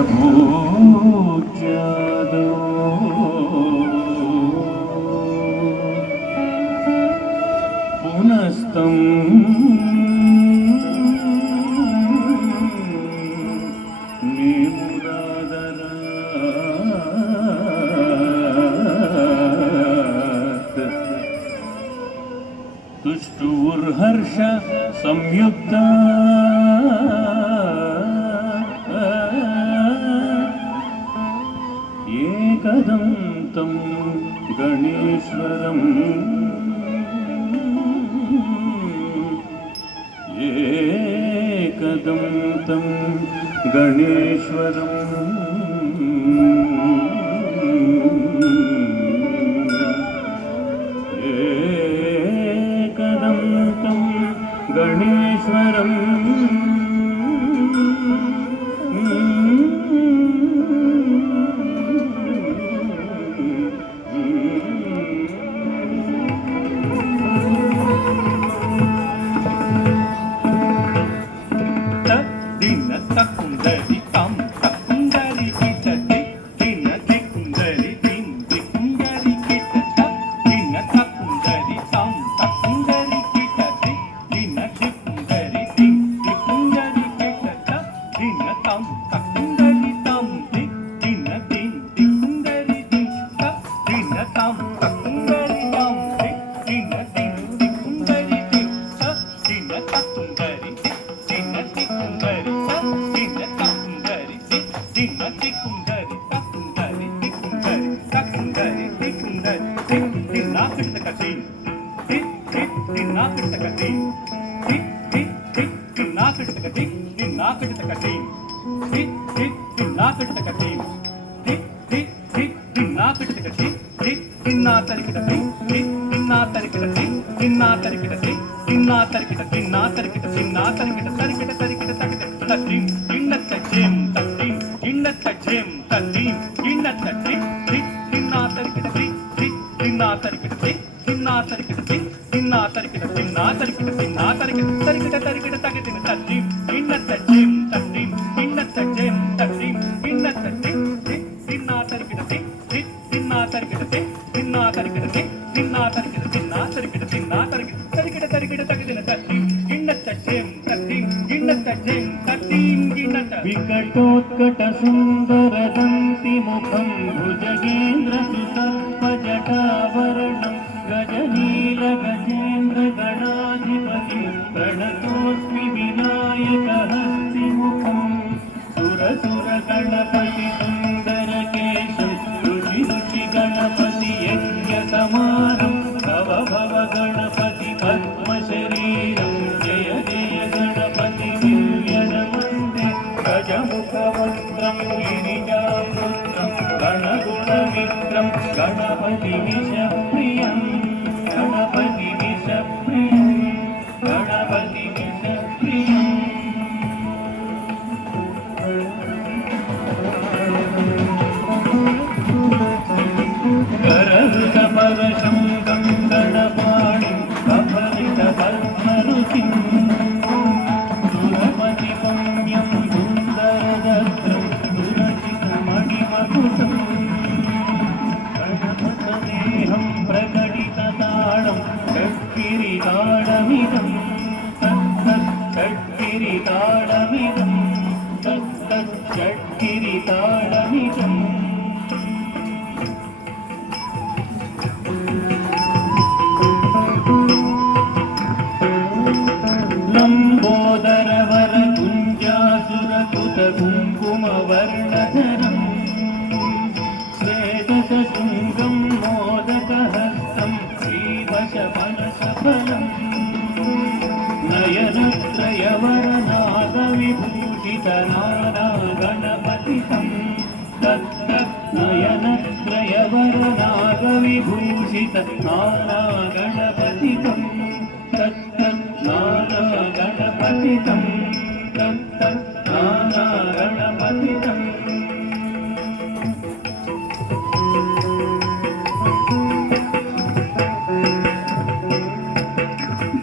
प्रभूज्यादो पुनस्तं तुष्टुर्हर्ष संयुक्ता एकदन्तं गणेश्वरम् एकदन्तं गणेश्वरम् गणेश्वरम् विकटोत्कट सुंदरदंति मुखं भुजगेन्द्र सुसर्पजटावरणं गजनील गजेन्द्र गणाधिपति प्रणतोऽस्मि विनायकहस्तिमुखं सुरसुर गणपति सुंदर केशं ऋषि ऋषि गणपति यज्ञ समारं भव भव गणपति पद्मशरीरं जय जय गणपति गजमुखवक्त्रं गिरिजापुत्रं गणगुणमित्रं गणपति विषप्रियं गणपति विषप्रियं गणपति विषप्रियं करहृतपरशं गणपाणिं कपलितपद्मरुचिं गणपतदेहं प्रकटितताडं षट्किरीटाडमिदं षट्किरीटाडमिदं षट्किरीटाडमिदम् लम्बोदरवर कुञ्जासुरकुत कुङ्कुमवर्णधरम् श्वेतशृङ्गं मोदकहस्तं श्रीवशपनशफलम् नयनत्रयवरनागविभूषितनाना गणपतितं तत्तत्नयनत्रयवरनागविभूषितनाना गणपतितं तत्तत्नाना गणपतितं तत्तत्नाना गणपतितं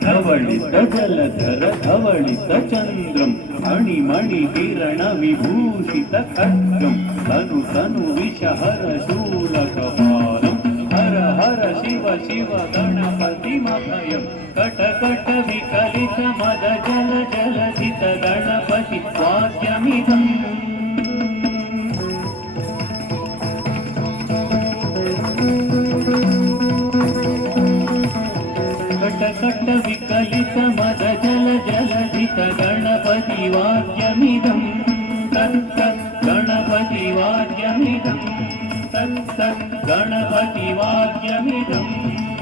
धवळित जलधर धवलित चन्द्रं मणिमणिकिरण विभूषित खड्गं तनु तनु विषहर शूलकपालं हर हर शिव शिव गणपतिमभयं कट कट विकलित मद जल जलधित गणपति वाद्यमिदम् कट विकलित मद जल जलधित गणपति वाद्यमिदं तत् गणपति वाद्यमिदं तत् गणपति वाद्यमिदम्